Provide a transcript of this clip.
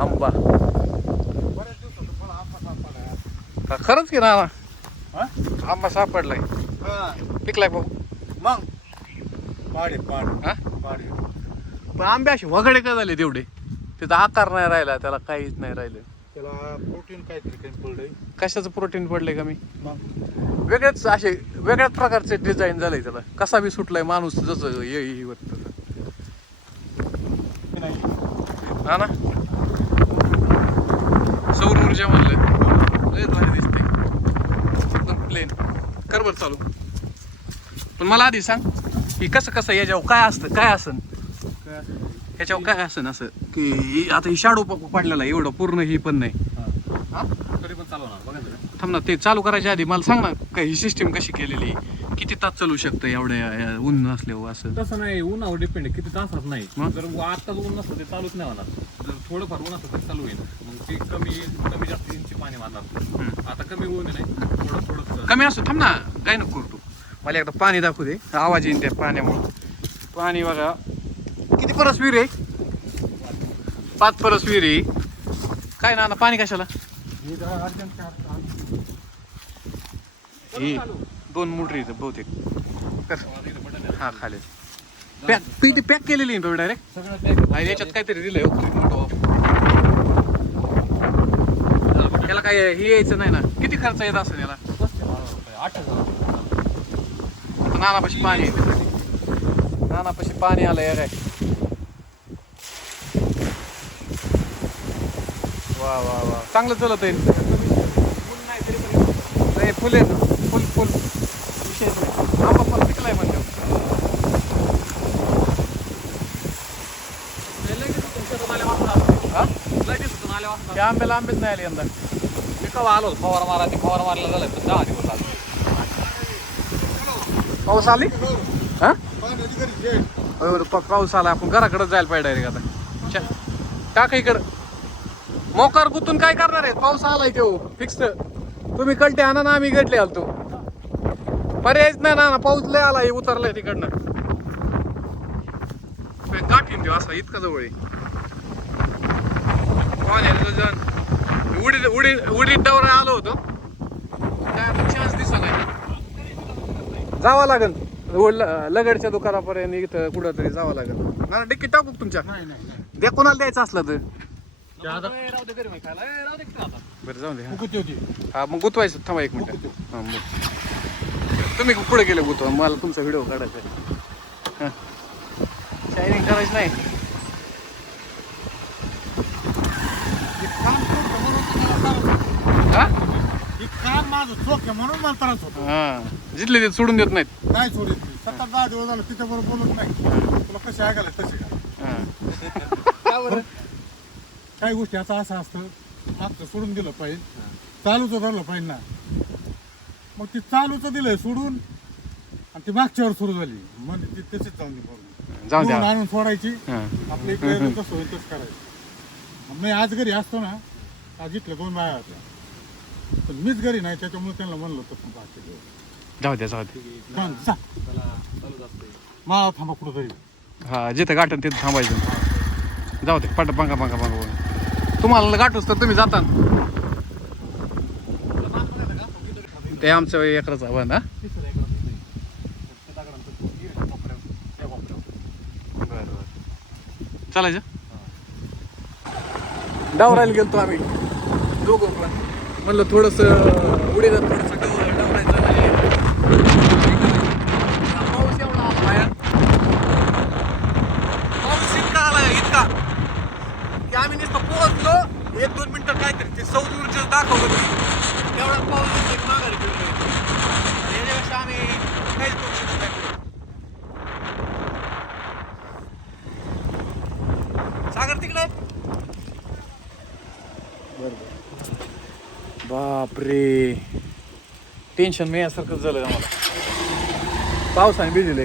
आंबा. का खरंच की ना? आंबा सापडलाय. हा. पिकलाय भाऊ. मग? पाडे पाड. हा? पाडे. पण आंबे असे वगडे का झाले तेवढे? त्याचा आकार नाही राहिला त्याला काहीच नाही राहिलं. त्याला प्रोटीन काहीतरी कमी पडलंय. कशाचं प्रोटीन पडलंय कमी मग? वेगळेच असे वेगळ्याच प्रकारचे डिझाईन झालंय त्याला. कसा बी सुटलाय माणूस जसं की हा ना? सौर ऊर्जा म्हणलं लय भारी दिसते एकदम प्लेन कर बरं चालू पण मला आधी सांग की कसं कसं याच्यावर काय असतं काय असन? ह्याच्यावर काय असन असं की आता ही शाडो पडलेला एवढं पूर्ण ही पण नाही हा. तरी पण चालवणार बघा जरा. थांब ना ते चालू करायच्या आधी मला सांग ना काय ही सिस्टीम कशी केलेली आहे? किती तास चालू शकतं एवढ्या या ऊन नसल्यावर असं? तसं नाही उन्हावर डिपेंड किती तासात नाही. मग? जर आत्ताच ऊन नसतं ते चालूच नाही होणार. जर थोडंफार ऊन असतं तर चालू होईल. मग ते कमी कमी जास्त इंची पाणी मारणार. आता कमी ऊन नाही थोडं थोडं कमी असो थांब ना काय नको करू तू मला एकदा पाणी दाखवू दे. आवाज येईन त्या पाण्यामुळं. पाणी बघा. किती परस विहीर आहे? पाच परस विहीर आहे. काय ना पाणी कशाला? हे ही दोन मोटरी इथं बहुतेक. कर. हा खाली. पॅक तू इथे पॅक केलेली आहे डायरेक्ट सगळं टॅग आणि याच्यात काहीतरी दिलंय. हो, remote off. याला काय हे यायचं नाही ना? किती खर्च येत असेल याला? आता नानापाशी पाणी नानापाशी पाणी आलंय काय? वा वा वा. चांगलं चलत आहे. नाही फुल ना फुल फुल विशेष नाही आंबा पण पिकलाय म्हणजे हा? त्या आंब्याला आंबेच नाही आले यंदा. मी कवा आलो फवारा मारा ते फवारा मारला झालं पण दहा दिवस आलो पाऊस आली? हा? पाऊस आला. आपण घराकडे जायला पाहिजे डायरेक्ट आता. टाक इकडं. मोकार गुतून काय करणार आहे पाऊस आलाय तो फिक्स तुम्ही कलटे आणा ना आम्ही गटले आलतो. पर्यायच नाही ना ना पाऊस लय आलाय उतरलाय तिकडनं. गाठीन देऊ असा इतका जवळ आहे. पाण्याचं जण उडीत उडीत उडीत दौरा आलो होतो. काय चान्स दिसत नाही. जावं लागेल लगडच्या दुकानापर्यंत इथं कुठं तरी जावं लागेल ना डिक्की टाकू तुमच्या? नाही नाही नाही. द्या कोणाला द्यायचं असलं तर. बरं जाऊ दे हा. हा मग गुतवायचं. थांबा एक मिनिट. हा मग. तुम्ही पुढे गेले गुतवा मला तुमचा व्हिडिओ काढायचा हा. शायनिंग करायचं नाही. काम होतो. माझं चोख आहे म्हणून मला त्रास होतो. हा. जिथले ते सोडून देत नाहीत. नाही सोडित मी. सतत दहा दिवस झालं तिच्याबरोबर बोलत नाही. तुला कसे ऐकायला तसे का. काही गोष्टी आता असं असतं. मागचं सोडून दिलं पाहिजे. चालूच धरलं पाहिजे ना. मग ती चालूच दिलंय सोडून. आणि ती मागच्यावर सुरू झाली. मग ती तशीच जाऊन दे बरोबर जाऊ द्या. आणून सोडायची. हा. आपल्या इकडे कसं होईल तसं करायचं. मग मी आज घरी असतो ना आज इथल्या दोन बाया होत्या. पण मीच घरी नाही त्याच्यामुळे त्यांना म्हणलं होतं पण बाकी जाऊ द्या जाऊ द्या. जा. मला थांबा कुठं तरी हा जिथं गाठन तिथं थांबायचं. जाऊ दे पट पंगा पंगा पंगा तुम्हाला गाठूच तर तुम्ही जाता. ना. ते आमचं एकराच आव्हान. बरं बरं. चालायचं? डावरायला गेलतो आम्ही. दोघं पण. म्हणलं थोडस उडीला थोडस डावरायचं पाऊस एवढा आला बाहेर पाऊस इतका आला इतका. की आम्ही नुसतं पोहोचलो. एक दोन मिनिटं काहीतरी ते सौर ऊर्जा दाखवलं मी तेवढा पाऊस दिसला की माघारी आणि याच्यापेक्षा आम्ही काहीच करू शकत नाही. सागर तिकडे. बापरे. टेन्शन मी यासारखं झालं आम्हाला. पावसाने भिजले